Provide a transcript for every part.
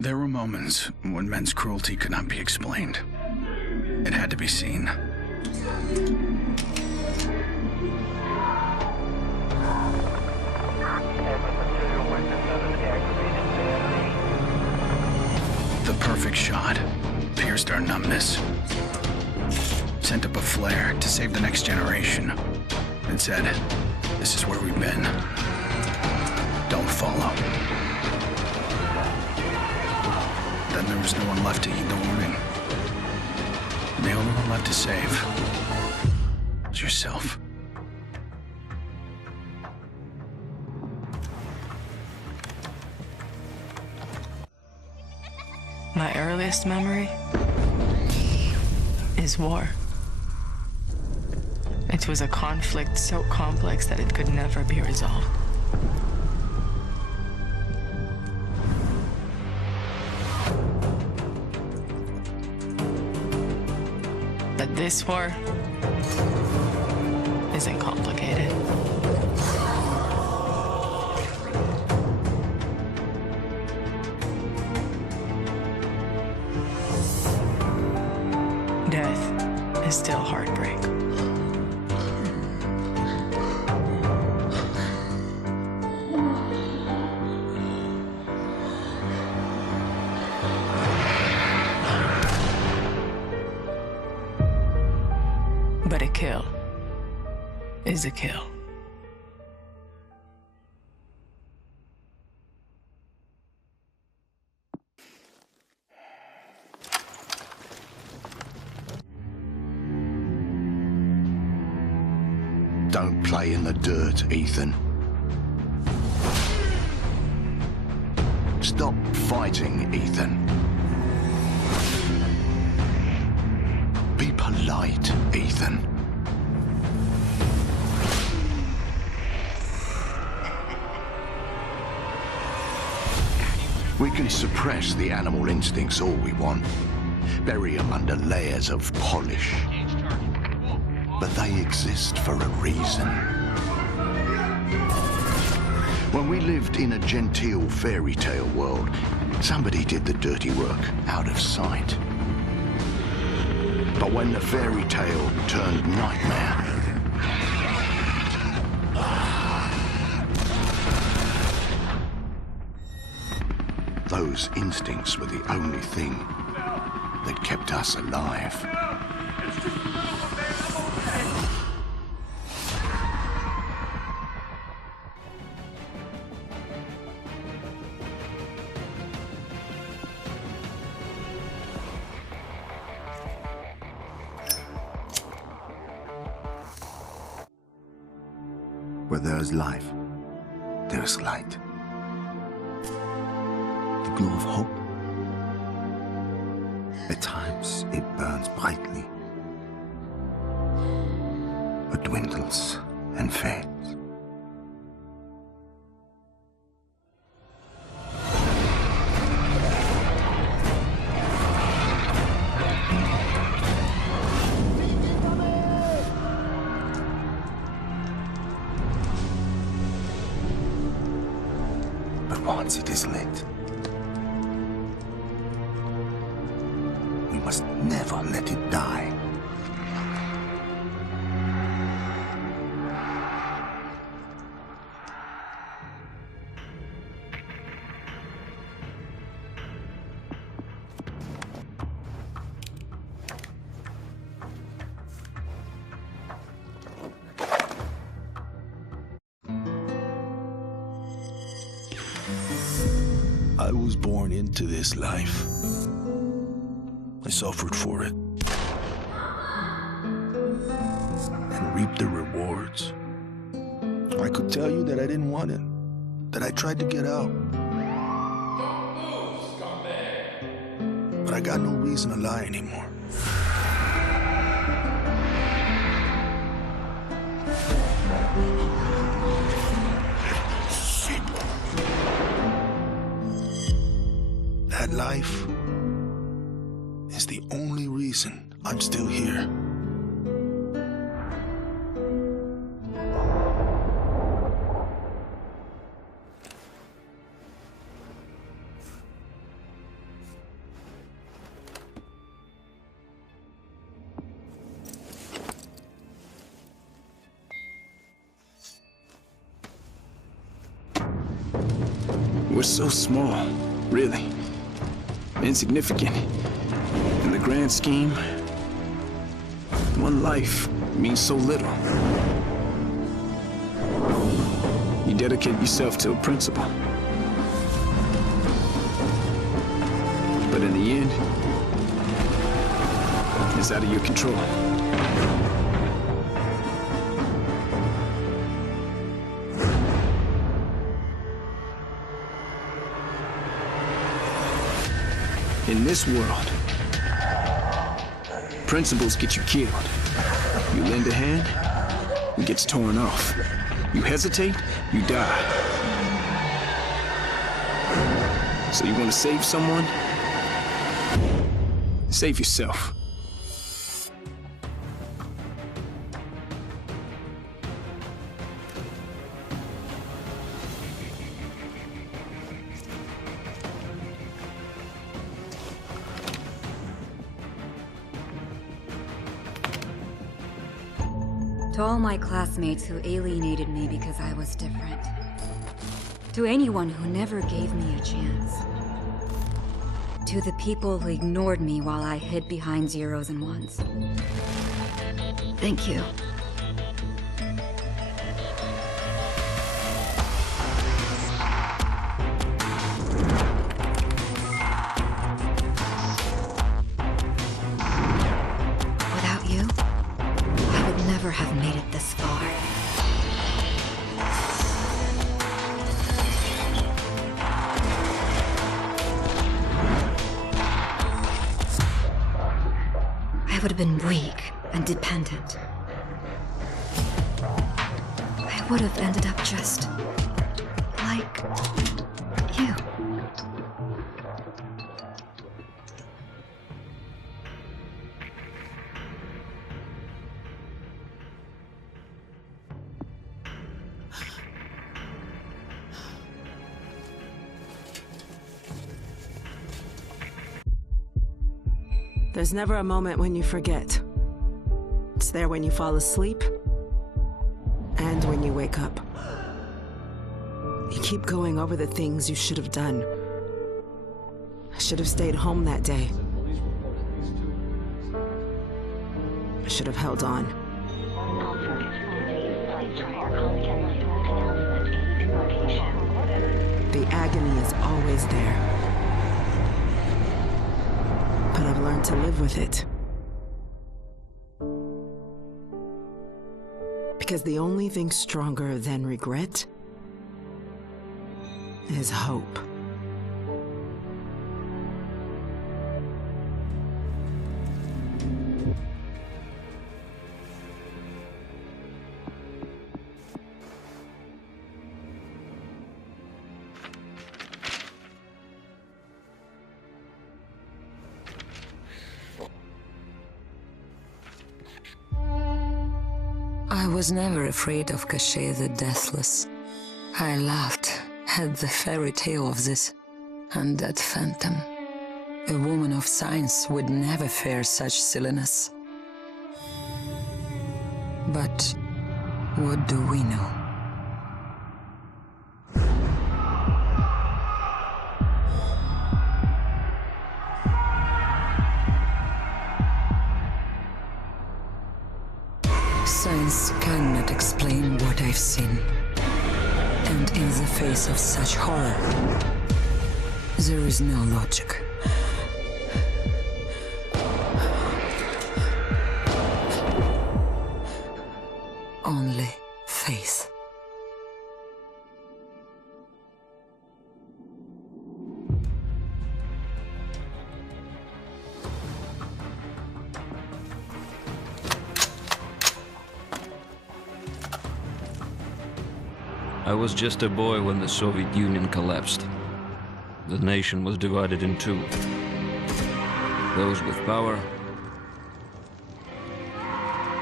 There were moments when men's cruelty could not be explained. It had to be seen. The perfect shot pierced our numbness, sent up a flare to save the next generation, and said, "This is where we've been. Don't follow." Then there was no one left to heed the warning. The only one left to save was yourself. My earliest memory is war. It was a conflict so complex that it could never be resolved. But this war isn't complicated. Death is still heartbreak. But a kill is a kill. Don't play in the dirt, Ethan. Stop fighting, Ethan. Be polite, Ethan. We can suppress the animal instincts all we want, bury them under layers of polish. But they exist for a reason. When we lived in a genteel fairy tale world, somebody did the dirty work out of sight. But when the fairy tale turned nightmare, those instincts were the only thing that kept us alive. Where there is life, there is light. The glow of hope. At times, it burns brightly, but dwindles and fades. But once it is lit, we must never let it die. I was born into this life. I suffered for it and reaped the rewards. I could tell you that I didn't want it, that I tried to get out. But I got no reason to lie anymore. That life is the only reason I'm still here. We're so small, really. Insignificant. In the grand scheme, one life means so little. You dedicate yourself to a principle. But in the end, it's out of your control. In this world, principles get you killed. You lend a hand, it gets torn off. You hesitate, you die. So you want to save someone? Save yourself. To all my classmates who alienated me because I was different. To anyone who never gave me a chance. To the people who ignored me while I hid behind zeros and ones. Thank you. Without you, I would never have made it this far. I would have been weak and dependent. I would have ended up just like you. There's never a moment when you forget. It's there when you fall asleep and when you wake up. You keep going over the things you should have done. I should have stayed home that day. I should have held on. The agony is always there. But I've learned to live with it. Because the only thing stronger than regret is hope. I was never afraid of Cachet the Deathless. I laughed at the fairy tale of this undead phantom. A woman of science would never fear such silliness. But what do we know? Science cannot explain what I've seen. And in the face of such horror, there is no logic. Only faith. I was just a boy when the Soviet Union collapsed. The nation was divided in two. Those with power,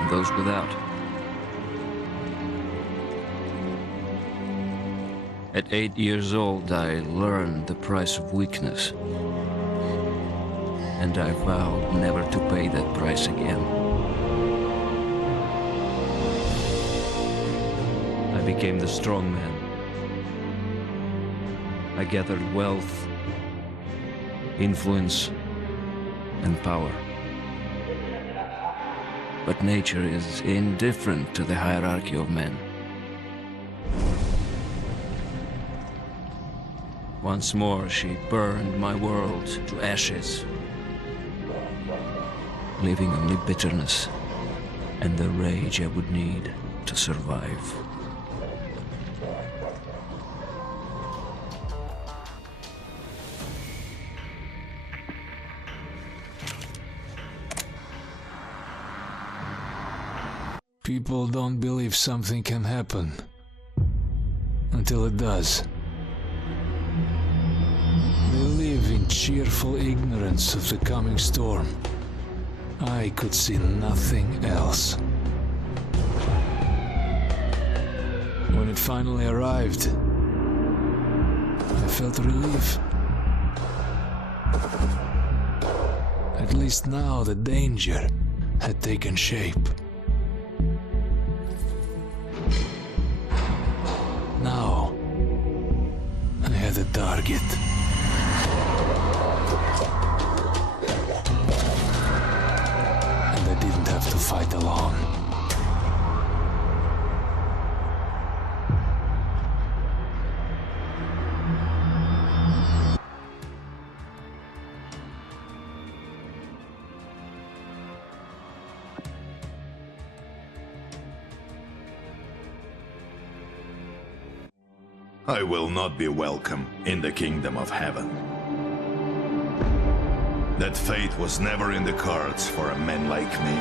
and those without. At 8 years old, I learned the price of weakness. And I vowed never to pay that price again. I became the strong man. I gathered wealth, influence, and power. But nature is indifferent to the hierarchy of men. Once more, she burned my world to ashes, leaving only bitterness and the rage I would need to survive. People don't believe something can happen until it does. They live in cheerful ignorance of the coming storm. I could see nothing else. When it finally arrived, I felt relief. At least now the danger had taken shape. Now, I had a target. And I didn't have to fight alone. I will not be welcome in the kingdom of heaven. That fate was never in the cards for a man like me.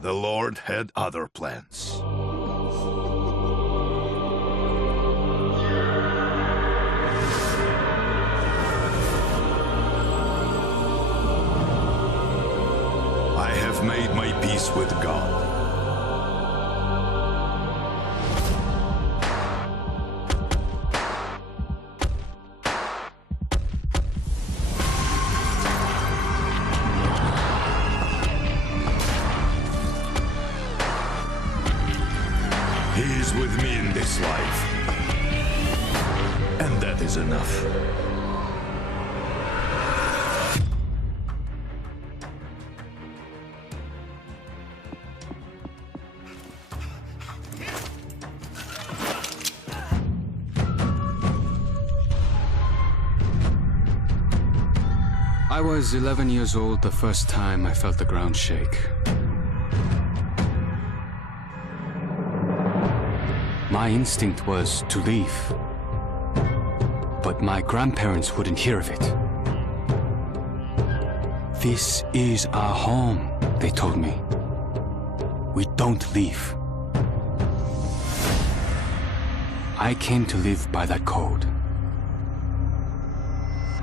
The Lord had other plans. I have made my peace with God. He is with me in this life. And that is enough. I was 11 years old the first time I felt the ground shake. My instinct was to leave. But my grandparents wouldn't hear of it. This is our home, they told me. We don't leave. I came to live by that code.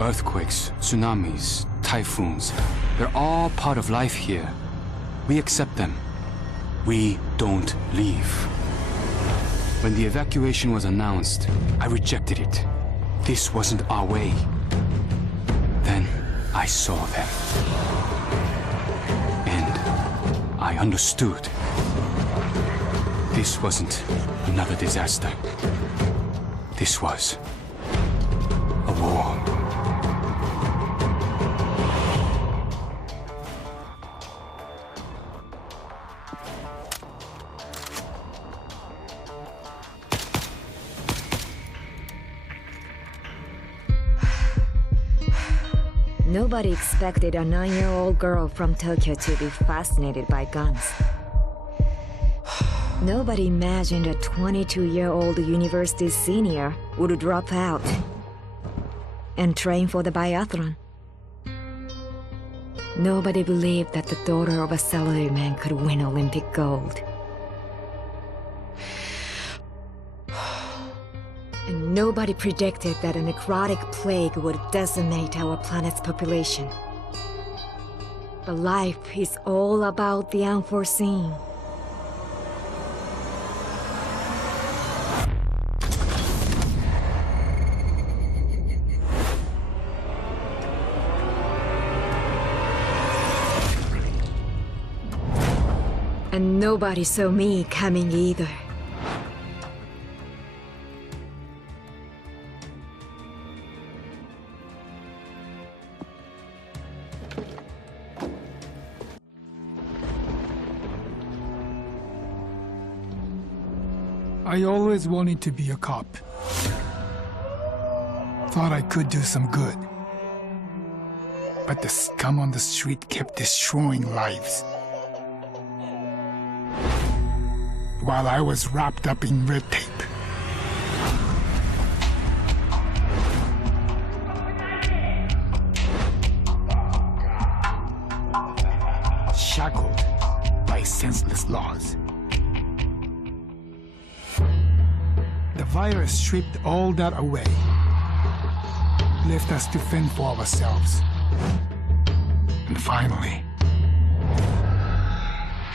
Earthquakes, tsunamis, typhoons, they're all part of life here. We accept them. We don't leave. When the evacuation was announced, I rejected it. This wasn't our way. Then I saw them. And I understood. This wasn't another disaster. This was a war. Nobody expected a 9-year-old girl from Tokyo to be fascinated by guns. Nobody imagined a 22-year-old university senior would drop out and train for the biathlon. Nobody believed that the daughter of a salaryman could win Olympic gold. And nobody predicted that a necrotic plague would decimate our planet's population. But life is all about the unforeseen. And nobody saw me coming either. I always wanted to be a cop. Thought I could do some good. But the scum on the street kept destroying lives. While I was wrapped up in red tape. Shackled by senseless laws. The virus stripped all that away. Left us to fend for ourselves. And finally,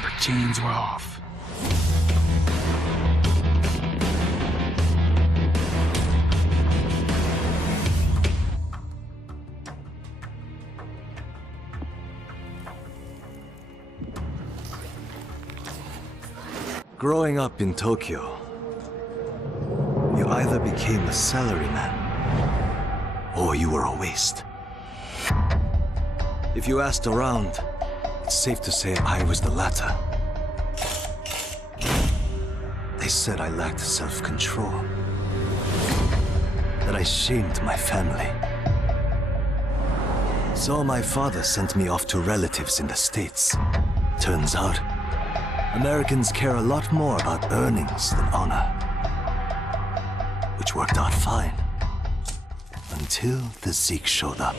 the chains were off. Growing up in Tokyo, you either became a salaryman, or you were a waste. If you asked around, it's safe to say I was the latter. They said I lacked self-control, that I shamed my family. So my father sent me off to relatives in the States. Turns out, Americans care a lot more about earnings than honor. Which worked out fine. Until the Zeke showed up.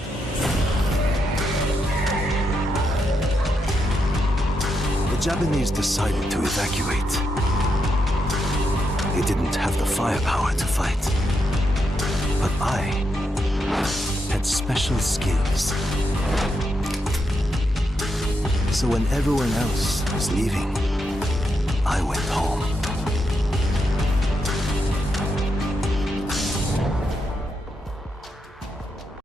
The Japanese decided to evacuate. They didn't have the firepower to fight. But I had special skills. So when everyone else was leaving, I went home.